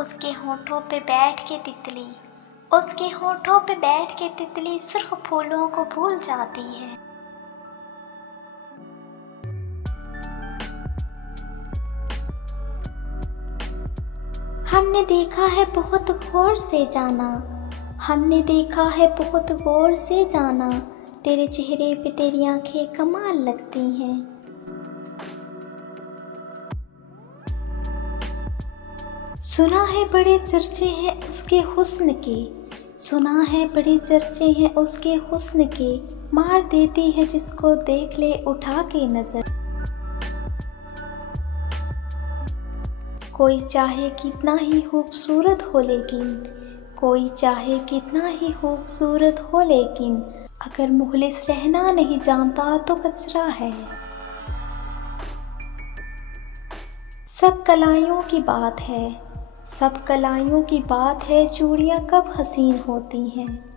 उसके होठों पे बैठ के तितली, उसके होठों पे बैठ के तितली सुर्ख फूलों को भूल जाती है। हमने देखा है बहुत गौर से जाना, हमने देखा है बहुत गौर से जाना, तेरे चेहरे पे तेरी आंखें कमाल लगती हैं। सुना है बड़े चर्चे हैं उसके हुस्न के, सुना है बड़े चर्चे हैं उसके हुस्न के, मार देती है जिसको देख ले उठा के नजर। कोई चाहे कितना ही खूबसूरत हो लेकिन, कोई चाहे कितना ही खूबसूरत हो लेकिन, अगर मुखलिस रहना नहीं जानता तो कचरा है। सब कलाइयों की बात है, सब कलाइयों की बात है, चूड़ियाँ कब हसीन होती हैं।